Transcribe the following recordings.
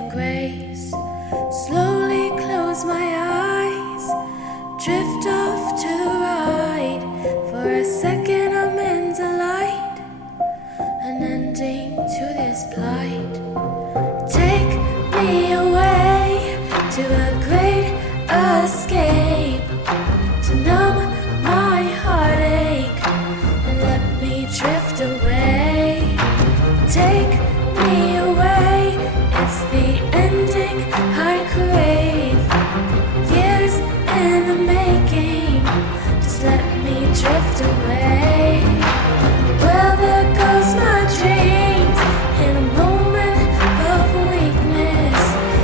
with grace. Slowly close my eyes, drift off to the right. For a second I'm in delight, an ending to this plight. Take me away to a great escape, to numb my heartache and let me drift away. Take me away, it's the ending I crave. Years in the making, just let me drift away. Well, there goes my dreams in a moment of weakness.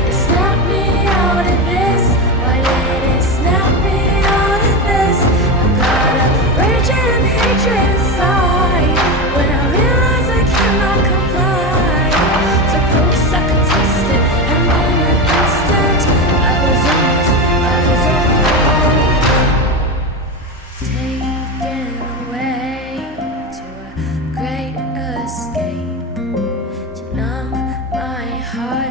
It snapped me out of this. Why did it snap me out of this? I got a raging hatred inside when I realize I cannot comply. So close I could taste it, and in an instant I was taken away to a great escape, to numb my heart